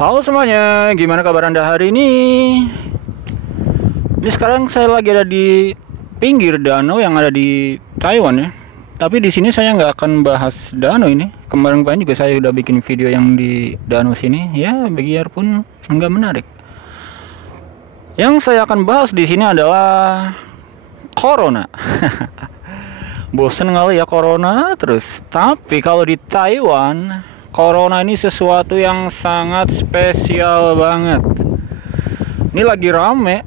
Halo semuanya, gimana kabar Anda hari ini? Ini sekarang saya lagi ada di pinggir danau yang ada di Taiwan ya. Tapi di sini saya nggak akan bahas danau ini. Kemarin-kemarin juga saya udah bikin video yang di danau sini. Ya, biarpun nggak menarik. Yang saya akan bahas di sini adalah corona. Bosen kali ya corona terus. Tapi kalau di Taiwan, corona ini sesuatu yang sangat spesial banget. Ini lagi rame,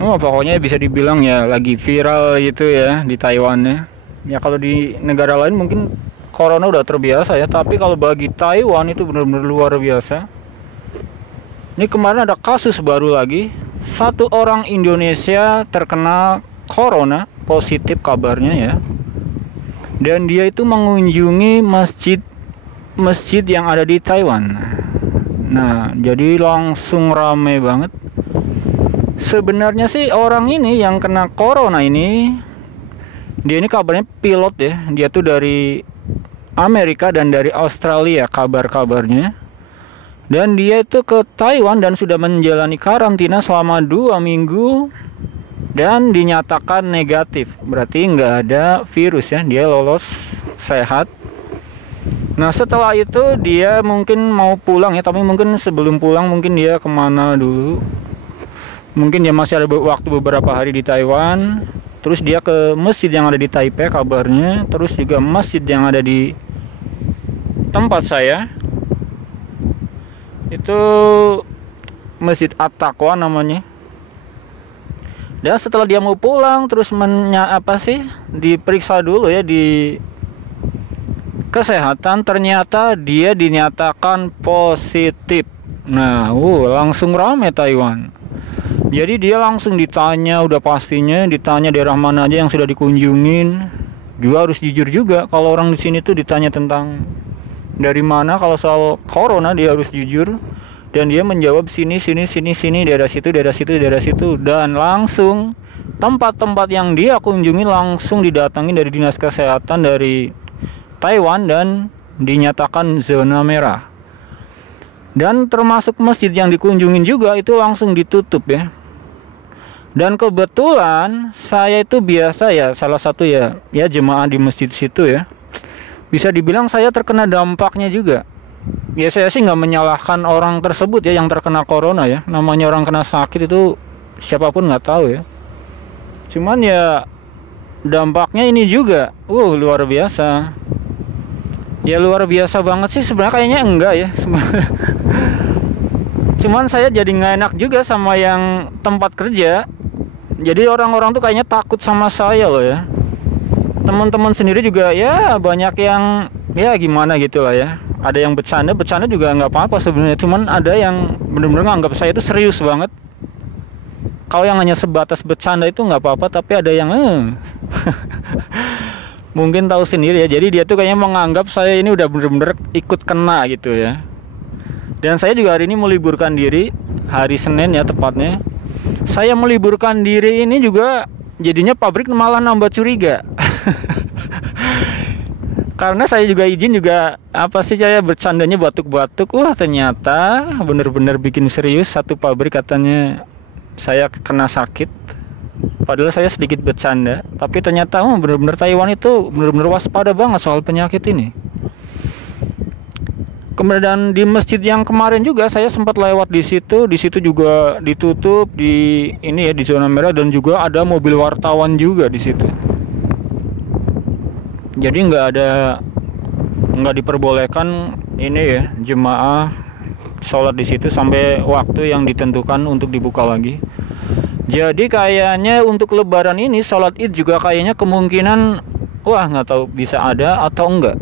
pokoknya bisa dibilang ya lagi viral gitu ya di Taiwan ya. Ya kalau di negara lain mungkin corona udah terbiasa ya, tapi kalau bagi Taiwan itu benar-benar luar biasa. Ini kemarin ada kasus baru lagi, satu orang Indonesia terkena corona positif kabarnya ya. Dan dia itu mengunjungi masjid yang ada di Taiwan. Nah, jadi langsung rame banget. Sebenarnya sih orang ini yang kena corona ini, dia ini kabarnya pilot ya. Dia tuh dari Amerika dan dari Australia kabar-kabarnya. Dan dia itu ke Taiwan dan sudah menjalani karantina selama 2 minggu dan dinyatakan negatif. Berarti nggak ada virus ya. Dia lolos sehat. Nah setelah itu dia mungkin mau pulang ya, tapi mungkin sebelum pulang mungkin dia kemana dulu. Mungkin dia masih ada waktu beberapa hari di Taiwan. Terus dia ke masjid yang ada di Taipei kabarnya. Terus juga masjid yang ada di tempat saya. Itu Masjid At-Taqwa namanya. Dan setelah dia mau pulang terus diperiksa dulu ya di kesehatan, ternyata dia dinyatakan positif. Nah, langsung rame Taiwan. Jadi dia langsung ditanya, udah pastinya ditanya daerah mana aja yang sudah dikunjungin. Juga harus jujur juga kalau orang di sini tuh ditanya tentang dari mana kalau soal corona dia harus jujur. Dan dia menjawab sini, daerah situ, dan langsung tempat-tempat yang dia kunjungi langsung didatangi dari dinas kesehatan dari Taiwan dan dinyatakan zona merah. Dan termasuk masjid yang dikunjungin juga itu langsung ditutup ya. Dan kebetulan saya itu biasa ya, salah satu ya jemaah di masjid situ ya. Bisa dibilang saya terkena dampaknya juga. Ya saya sih nggak menyalahkan orang tersebut ya yang terkena corona ya. Namanya orang kena sakit itu siapapun nggak tahu ya. Cuman ya dampaknya ini juga luar biasa. Ya luar biasa banget sih sebenarnya, kayaknya enggak ya. Cuman saya jadi nggak enak juga sama yang tempat kerja. Jadi orang-orang tuh kayaknya takut sama saya loh ya. Teman-teman sendiri juga ya banyak yang ya gimana gitu lah ya. Ada yang bercanda juga nggak apa-apa sebenarnya. Cuman ada yang benar-benar nganggap saya itu serius banget. Kalau yang hanya sebatas bercanda itu nggak apa-apa, tapi ada yang mungkin tahu sendiri ya. Jadi dia tuh kayaknya menganggap saya ini udah bener-bener ikut kena gitu ya. Dan saya juga hari ini meliburkan diri, hari Senin ya tepatnya. Saya meliburkan diri ini juga jadinya pabrik malah nambah curiga. Karena saya juga izin juga saya bercandanya batuk-batuk. Ternyata bener-bener bikin serius, satu pabrik katanya saya kena sakit. Padahal saya sedikit bercanda, tapi ternyata benar-benar Taiwan itu benar-benar waspada banget soal penyakit ini. Kemudian di masjid yang kemarin juga saya sempat lewat di situ juga ditutup di zona merah, dan juga ada mobil wartawan juga di situ. Jadi nggak diperbolehkan jemaah sholat di situ sampai waktu yang ditentukan untuk dibuka lagi. Jadi kayaknya untuk lebaran ini sholat id juga kayaknya kemungkinan nggak tahu bisa ada atau enggak.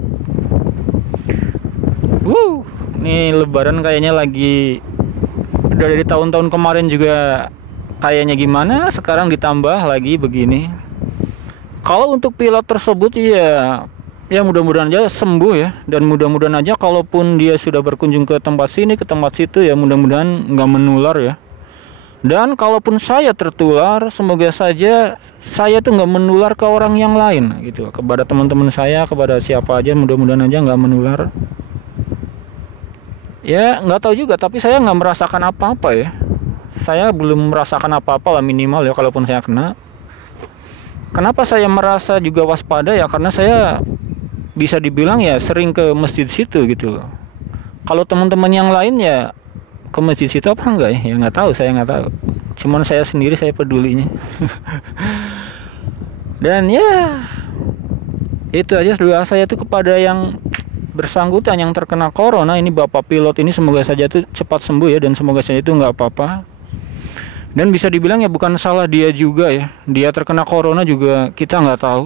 Nih lebaran kayaknya lagi udah dari tahun-tahun kemarin juga kayaknya gimana, sekarang ditambah lagi begini. Kalau untuk pilot tersebut ya mudah-mudahan aja sembuh ya, dan mudah-mudahan aja kalaupun dia sudah berkunjung ke tempat sini ke tempat situ ya mudah-mudahan nggak menular ya. Dan kalaupun saya tertular, semoga saja saya tuh nggak menular ke orang yang lain gitu, kepada teman-teman saya, kepada siapa aja, mudah-mudahan aja nggak menular. Ya nggak tahu juga, tapi saya nggak merasakan apa-apa ya. Saya belum merasakan apa-apa lah, minimal ya kalaupun saya kena. Kenapa saya merasa juga waspada ya, karena saya bisa dibilang ya sering ke masjid situ gitu loh. Kalau teman-teman yang lain ya ke masjid situ apa enggak ya? Ya nggak tahu, saya nggak tahu. Cuman saya sendiri saya pedulinya. Dan ya itu aja doa saya tuh kepada yang bersangkutan yang terkena corona ini, bapak pilot ini, semoga saja tuh cepat sembuh ya, dan semoga saja itu nggak apa-apa. Dan bisa dibilang ya bukan salah dia juga ya, dia terkena corona juga kita nggak tahu.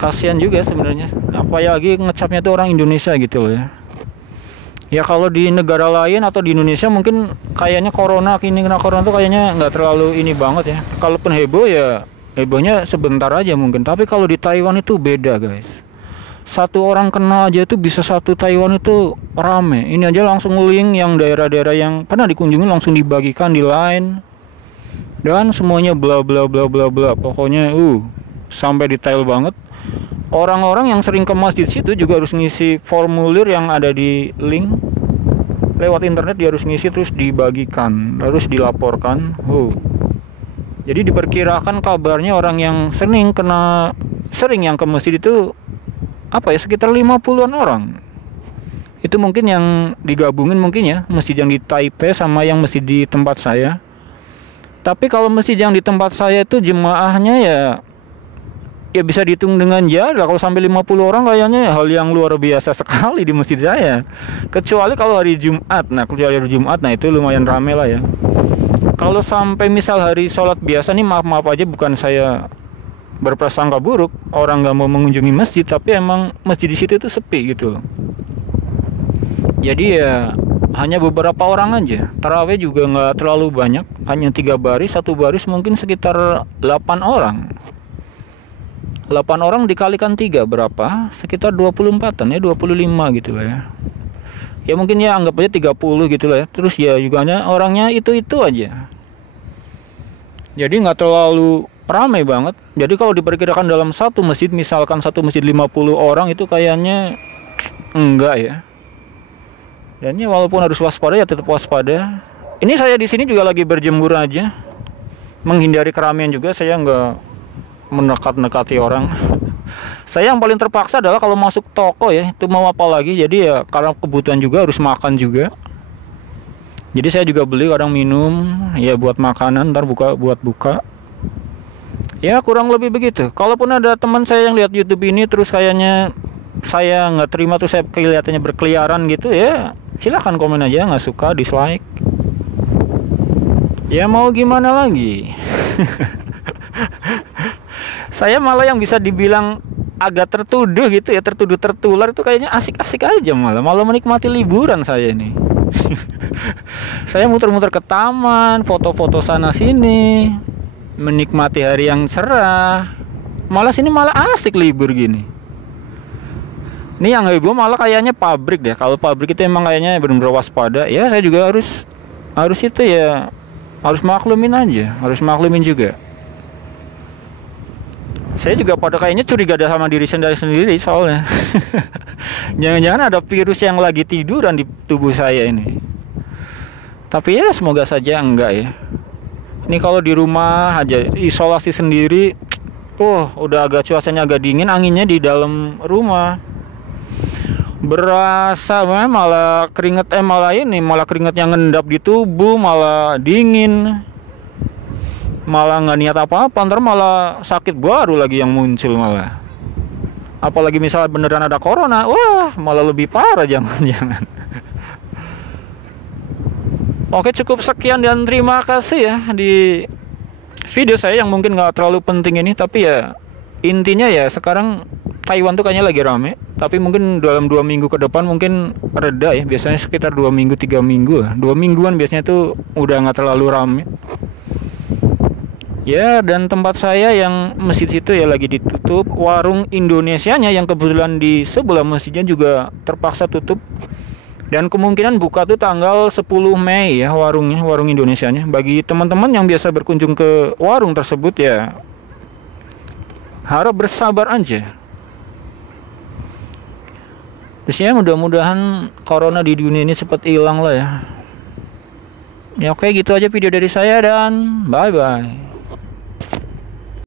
Kasihan juga sebenarnya, apalagi ngecapnya tuh orang Indonesia gitu loh ya. Ya kalau di negara lain atau di Indonesia mungkin kayaknya corona, kini kena corona tuh kayaknya nggak terlalu ini banget ya. Kalaupun heboh ya hebohnya sebentar aja mungkin. Tapi kalau di Taiwan itu beda guys. Satu orang kena aja itu bisa satu Taiwan itu rame. Ini aja langsung link yang daerah-daerah yang pernah dikunjungi langsung dibagikan di line. Dan semuanya bla bla bla bla bla. Pokoknya sampai detail banget. Orang-orang yang sering ke masjid situ juga harus ngisi formulir yang ada di link lewat internet, dia harus ngisi terus dibagikan, harus dilaporkan. Jadi diperkirakan kabarnya orang yang sering yang ke masjid itu apa ya, sekitar 50-an orang. Itu mungkin yang digabungin mungkin ya, masjid yang di Taipei sama yang masjid di tempat saya. Tapi kalau masjid yang di tempat saya itu jemaahnya ya bisa dihitung dengan jari lah. Kalau sampai 50 orang kayaknya hal yang luar biasa sekali di masjid saya. Kecuali kalau hari Jumat. Nah, itu lumayan rame lah ya. Kalau sampai misal hari sholat biasa nih, maaf aja, bukan saya berprasangka buruk orang nggak mau mengunjungi masjid, tapi emang masjid di situ itu sepi gitu. Jadi ya hanya beberapa orang aja. Tarawih juga nggak terlalu banyak, hanya 3 baris, satu baris mungkin sekitar 8 orang. 8 orang dikalikan 3 berapa? Sekitar 24-an ya, 25 gitu lah ya. Ya mungkin ya anggap aja 30 gitu lah ya. Terus ya juga orangnya itu aja. Jadi nggak terlalu ramai banget. Jadi kalau diperkirakan dalam satu masjid, misalkan satu masjid 50 orang, itu kayaknya enggak ya. Dan ya walaupun harus waspada ya tetap waspada. Ini saya di sini juga lagi berjemur aja, menghindari keramaian juga. Saya nggak mendekat-dekati orang. Saya yang paling terpaksa adalah kalau masuk toko ya, itu mau apa lagi. Jadi ya karena kebutuhan juga, harus makan juga. Jadi saya juga beli kadang minum ya buat makanan, ntar buat buka. Ya kurang lebih begitu. Kalaupun ada teman saya yang lihat YouTube ini terus kayaknya saya nggak terima, terus saya kelihatannya berkeliaran gitu ya, silahkan komen aja, nggak suka dislike. Ya mau gimana lagi. Saya malah yang bisa dibilang agak tertuduh gitu ya, tertular itu kayaknya asik-asik aja, malah menikmati liburan saya ini. Saya muter-muter ke taman, foto-foto sana sini, menikmati hari yang cerah. Malah sini malah asik libur gini. Ini yang heboh malah kayaknya pabrik deh. Kalau pabrik itu emang kayaknya benar-benar waspada. Ya saya juga harus itu ya, harus maklumin aja, harus maklumin juga. Saya juga pada kayaknya curiga sama diri sendiri soalnya. Jangan-jangan ada virus yang lagi tiduran di tubuh saya ini. Tapi ya semoga saja enggak ya. Ini kalau di rumah aja isolasi sendiri, udah agak cuacanya agak dingin, anginnya di dalam rumah. Berasa malah keringet malah keringetnya ngendap di tubuh, malah dingin. Malah nggak niat apa-apa, ntar malah sakit baru lagi yang muncul malah. Apalagi misalnya beneran ada corona, wah malah lebih parah, jangan-jangan. Oke, cukup sekian dan terima kasih ya di video saya yang mungkin nggak terlalu penting ini, tapi ya intinya ya sekarang Taiwan tuh kayaknya lagi rame, tapi mungkin dalam 2 minggu ke depan mungkin reda ya. Biasanya sekitar 2 minggu 3 minggu lah, 2 mingguan biasanya tuh udah nggak terlalu rame. Ya, dan tempat saya yang masjid situ ya lagi ditutup. Warung Indonesianya yang kebetulan di sebelah masjidnya juga terpaksa tutup. Dan kemungkinan buka tuh tanggal 10 Mei ya warungnya, warung Indonesianya. Bagi teman-teman yang biasa berkunjung ke warung tersebut ya, harap bersabar aja. Terus ya mudah-mudahan corona di dunia ini cepat hilang lah ya. Ya oke, gitu aja video dari saya dan bye bye.